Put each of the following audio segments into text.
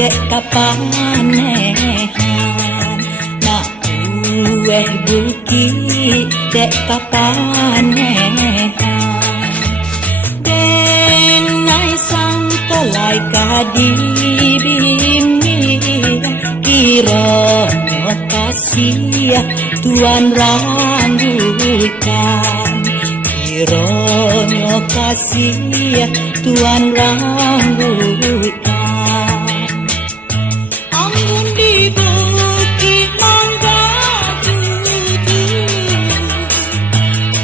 dek kapanehan nak uweh bukit dek kapanehan denai sang pelai kadibimi kiranya kasih Tuhan rangguikan kiranya kasih Tuhan rangguikan Amun di bukit mangga tutu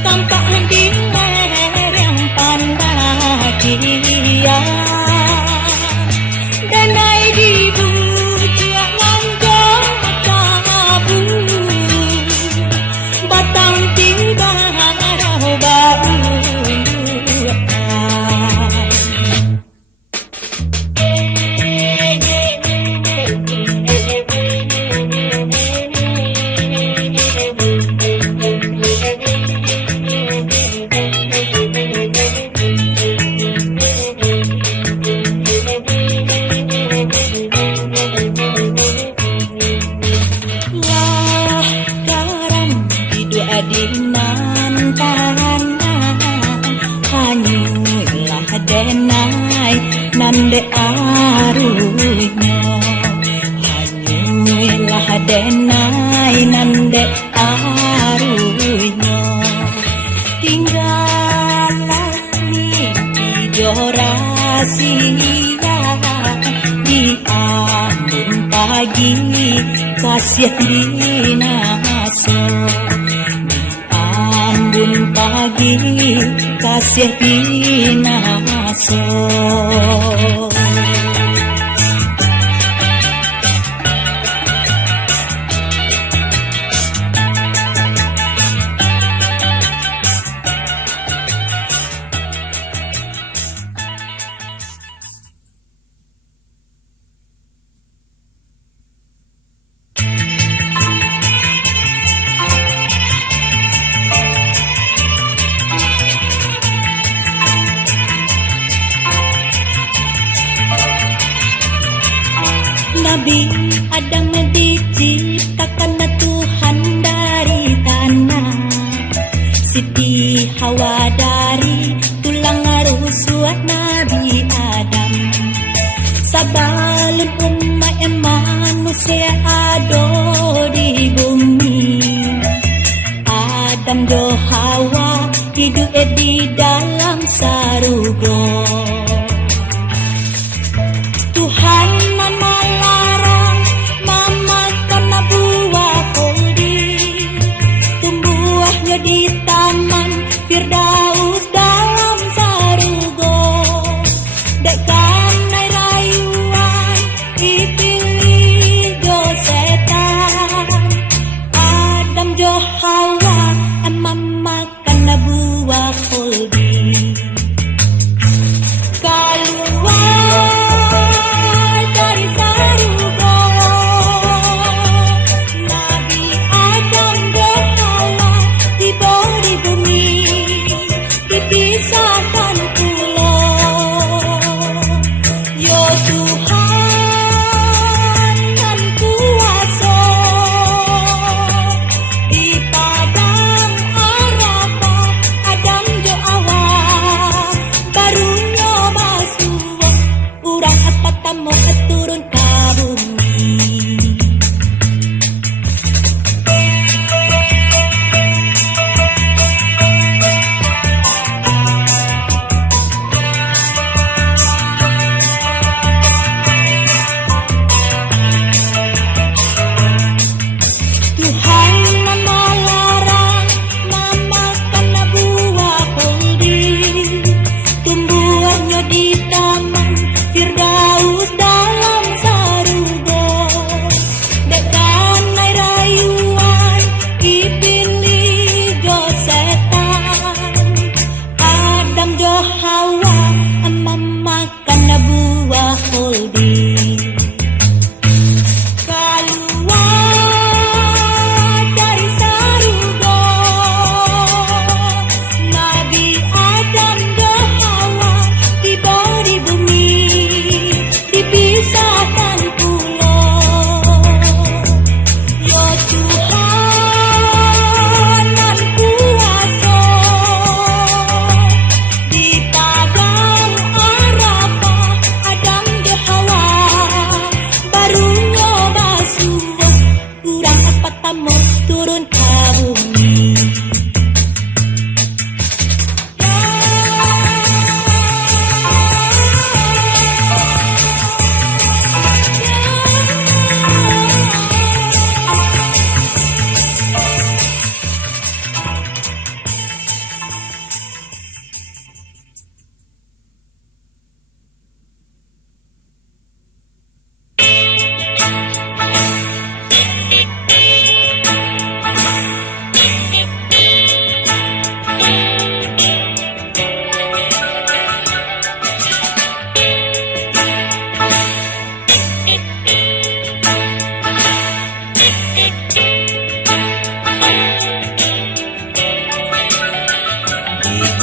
tampak di lereng Pandakia denai di bukit mangga tabu batang tiba baru adinan tanah hanyulah denai nande arunya hanyulah denai nande arunya tinggallah mimpi dorasia di ambun pagi kasih dinaso Ambun pagi kasih dinaso Nabi Adam diciptakan Tuhan dari tanah Siti Hawa dari tulang rusuk Nabi Adam Sabalun umat manusia ado di bumi Adam do Hawa hidup di dalam sarugo Tuhan melarang memakan buah koldi tumbuhnya di taman Firdaus dalam sarugo dekan rayuan dipilih do setan turun ke bumi.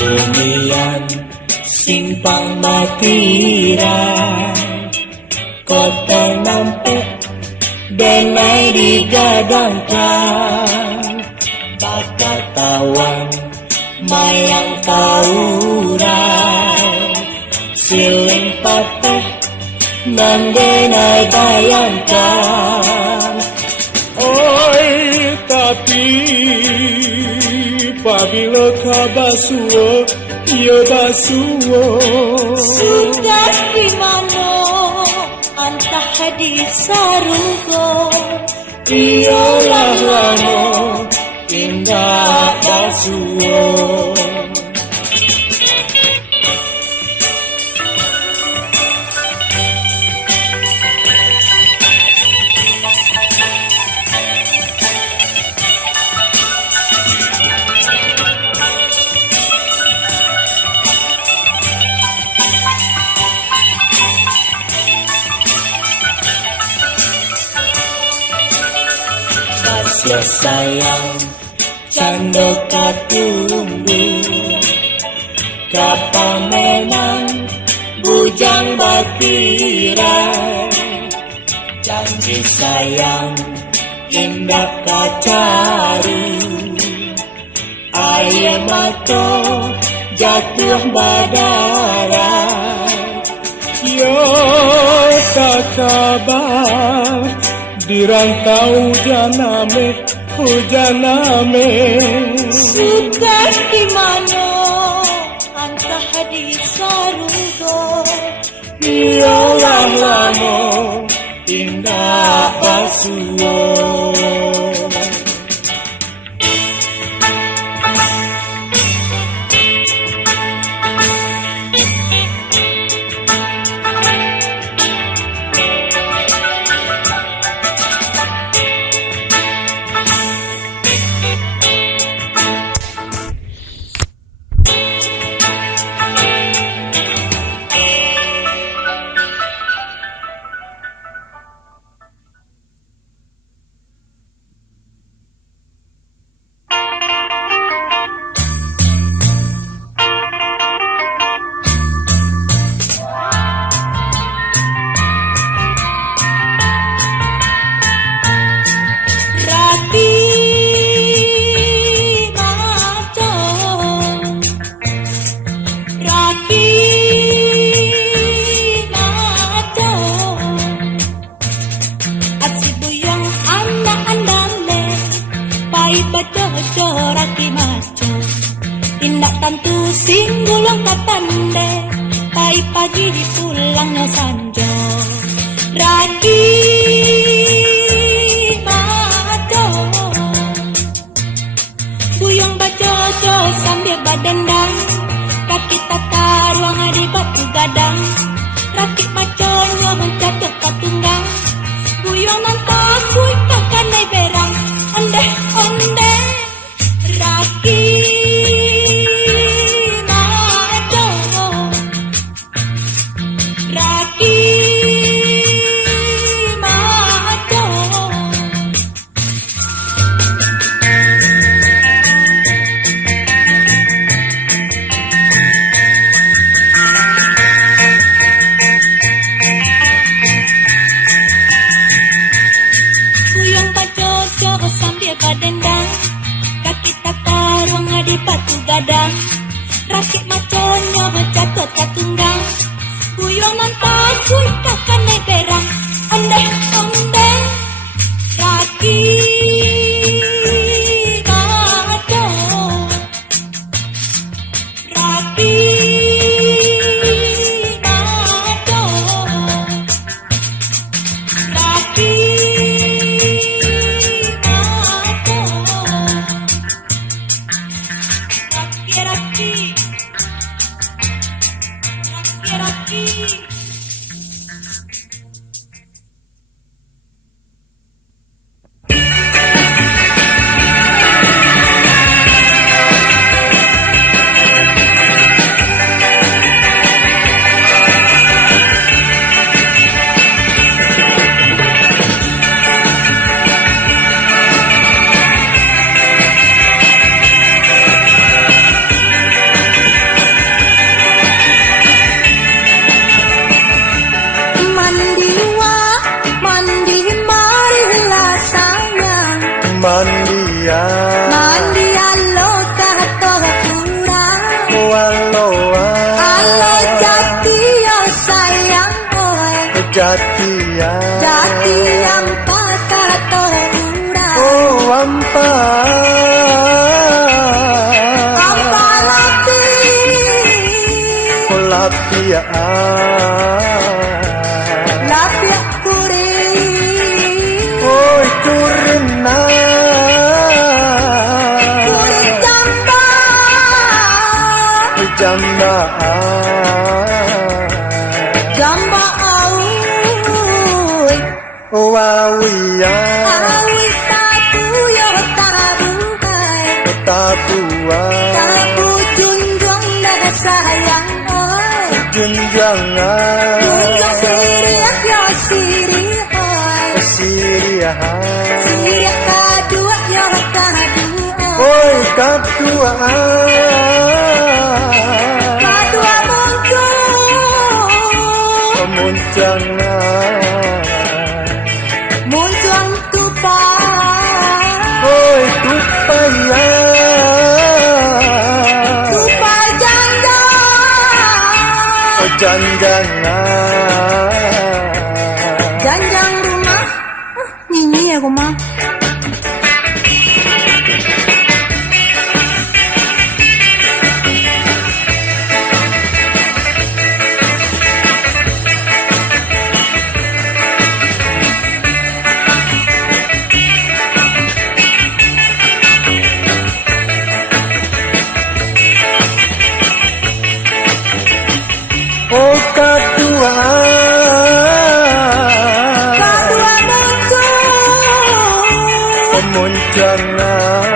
Bumian simpang matiran, kota nampek denai digadangkan, bakat tawan mayang tauran, siling patah nan denai bayangkan. Oi tapi pabila ka basuo, iya basuo. Sudah di mana antah di sarugo, Iyalah lamo indah basuo. Ya sayang cando katumbu, kapamenang bujang bakiran, janji sayang indah kacari, air mata jatuh badaran. Yo tak kabar dirantau janame, hujaname. sudah di mana antah di sarugo, Iyalah lamo indah basuo. Raki maco tindak tantu singgulong katande, pai pagi di pulangnya sanjo. Raki maco buyong bacoco sambil badendang, kaki tata ruang di batu gadang. Raki maconyo mencacut katunggang, buyong nantakui pakan naik berang. Ondeh ondeh Raki maco, Raki maco. Kuyang bacoco sambil badendang, kaki tatarong di batu gadang. Rakit maconyo jatuh katunggang, kuyang nantakun kakak naik berang. Ondeh ondeh Raki mandia mandia lo kato kurang waloa alo jati yo sayang oi jatia jati yang kato kurang oh ampa lati lapia lapia kuri oi kurna kuri jamba jamba jamba aui wawia aui tabu yo tabukai tabua tabu junjung dah sayang oi junjangan junjung siriah yo siriah oi Syria siriah kadua yo kadua oi kadua kadua muncangan muncung tupai oi tupaya tupai janda janjangan janjang rumah nyanyi ya mah oh kadua kadua muncangan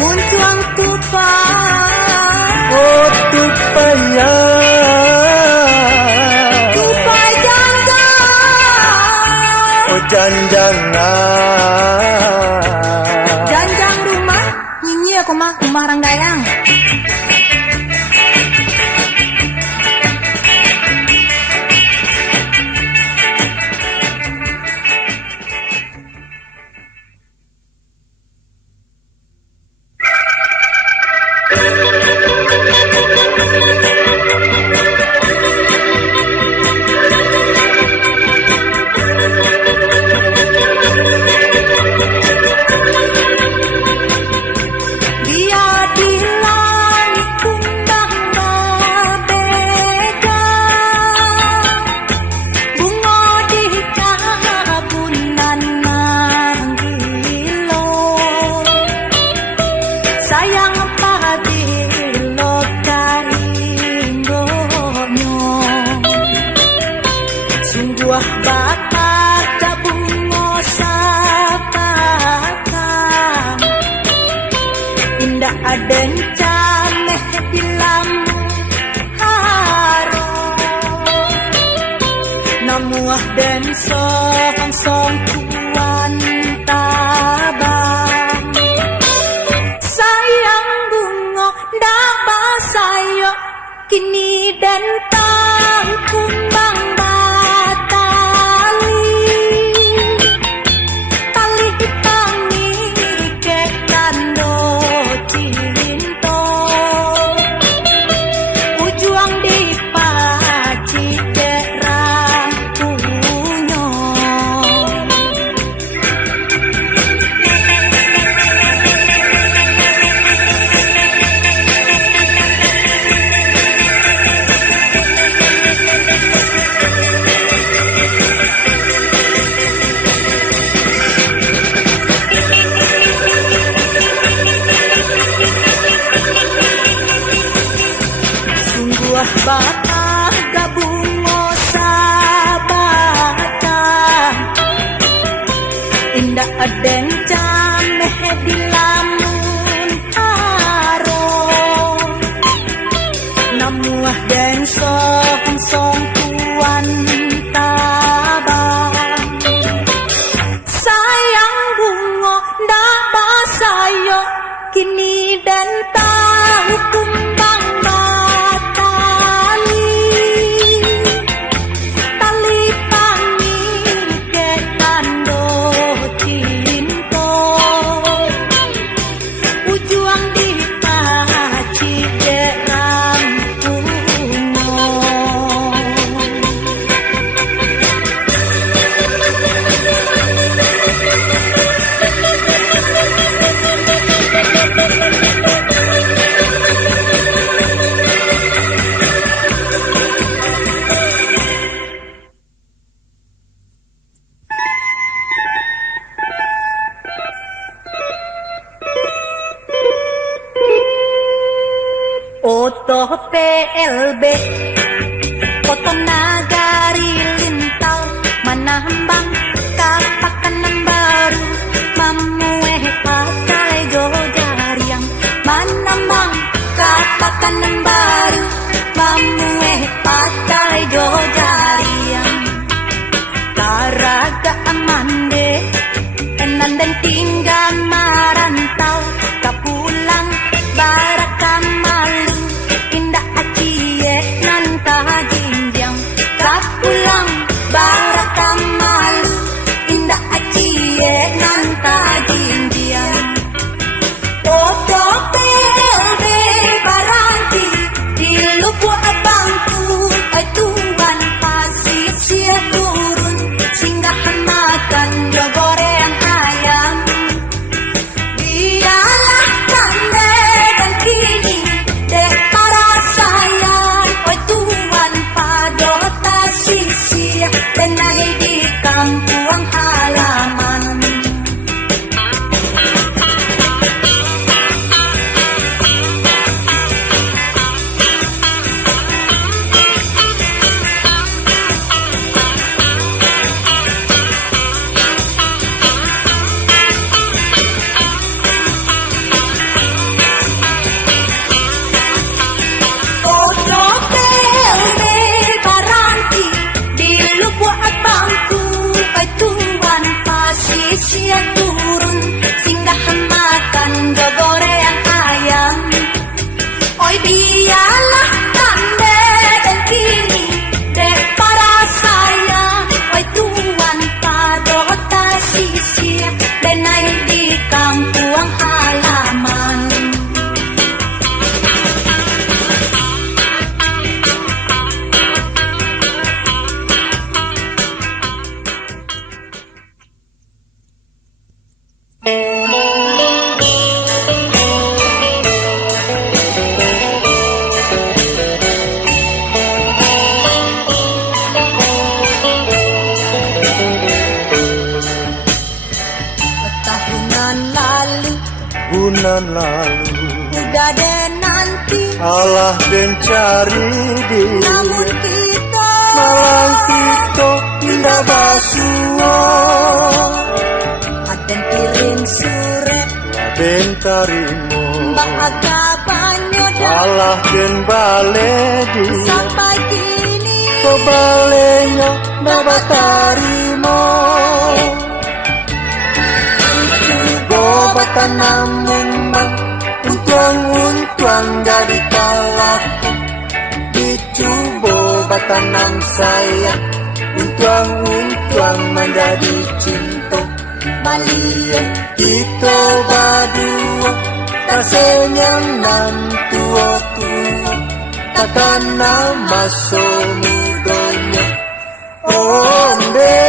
muncung tupai oh tupaya tupai janda oh janjangan janjang rumah nyanyi ya mah rumah ranggayang dia di langit kumbang berbeda bunga di kabunan manggilo sayang padilo karinggonyo sungguh bakat bunga sapakang indah aden cameh di lamun haro namuah den song song tuan tabang sayang bunga ndak basayo kini den tang kumbang batali tali tangi ke kando cinto ujuang di paci kerang punyo sungguh batah gabungo sabatang indah aden cameh di lamun haro namuah den song song tuan tabang sayang bungo ndak basayo kini den tahu kumbang batali tali pangi ke kando cinto foto PLB, foto nagari lintau, manambang kapakanan baru, mamueh pakai gojariang, manambang kapakanan baru, mamueh pakai gojariang. Taraga amande, enan dan tinggal marantau, kapulang baraka malu, indah acie nanta jinjang, kapulang baraka malu, indah acie nanta jinjang. Foto PLB baranti di lupu abangku, tuan pasisir turun, singgahan makan goreng ayam. Dialah tanda dan kini dek para sayang, tuan padota sisir dan naik di kampung halaman. Sia turun, singgahan makan goreng ayam. Oi biarlah tanda dan kini dek para sayang, oi tuan padota sisir dan naik di kampung halaman. Bulan lalu Udah deh nanti Allah dan cari diri, namun kita malang kita indah basuo, aden kirim surat dan tarimo bahagia banyak Allah dan baledi sampai kini kebalenya dapat tarimo. Gobatan namun bang untuang jadi kalaku, dicoba batanam saya untuang menjadi cinta. Balian Kita berdua tak senyang nan tua-tua, takkan nama semudanya onde.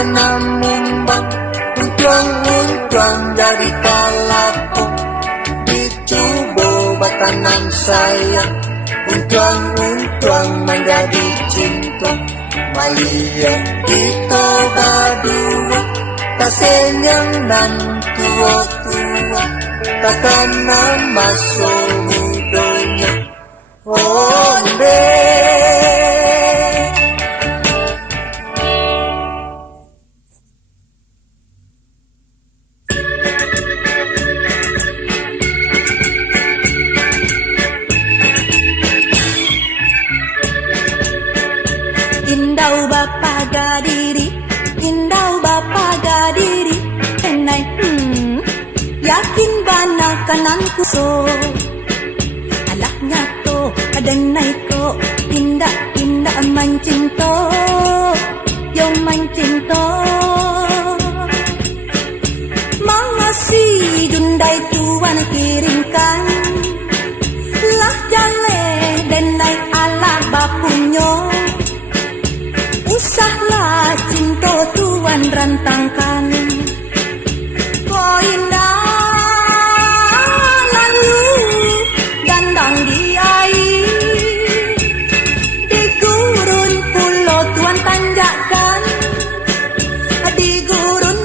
Namun bang untuang jadi kalapu, dicoba batanam saya untuang menjadi cinta. Malia kita berdua tak senyang nan tua-tua, takkan nama semudanya onde. Indau bapa gadiri, indau bapa gadiri, enai yakin bana kananku so, alaknya to adanai ko, indah mancing to, yo mancing to, mangasi dundai tuan kirim bentangkan. Kau indah lalu dandang di air, di gurun pulau tuan tanjakan, di gurun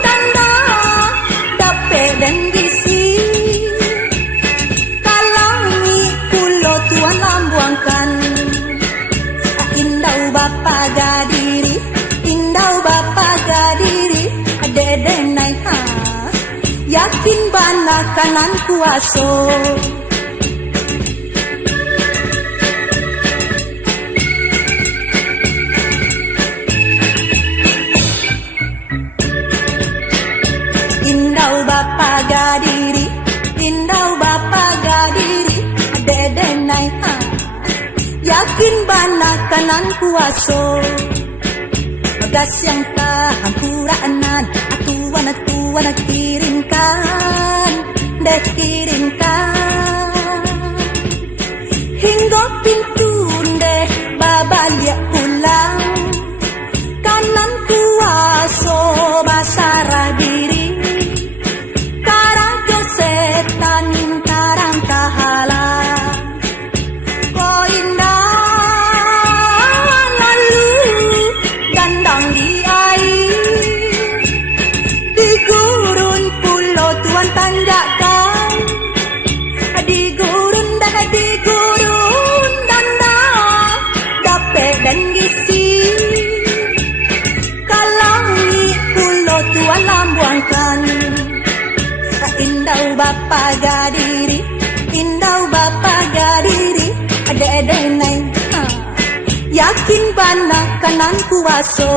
dandang dape dan gisi, kalangi pulau tuan lambuangkan. Indau bapa gadiri, indau bapa gadiri, dede nai ha, yakin bana kanan kuaso. Indau bapa gadiri, indau bapa gadiri, dede nai ha, yakin bana kanan kuaso. Bagas yang tahan kuraanan, atuan kirimkan, hingga pintu deh babalik pulang, kanan kuaso basarah diri, karajo setan tarang kahalang. Kau indah lalu dandang di air, di gurun pulau tuan tanjakan, di gurun dandang dape dan gisi, kalangi pulau tuan lambuangkan. Indau bapa gadiri, indau bapa gadiri, ade nai ha, yakin bana kanan kuaso.